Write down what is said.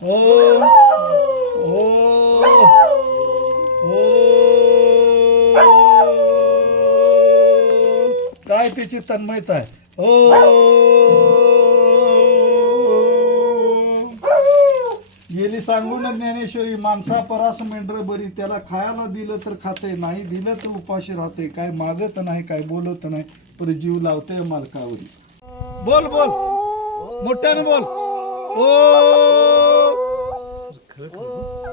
काय त्याची तन्मयत आहे ओ गेली सांगून ज्ञानेश्वरी माणसा परास मेंढर बरी त्याला खायला दिलं तर खाते नाही दिलं तर उपाशी राहते काय मागत नाही काय बोलत नाही पर जीव लावते मालकावरी बोल बोल, बोल मोठ्याने बोल, बोल ओ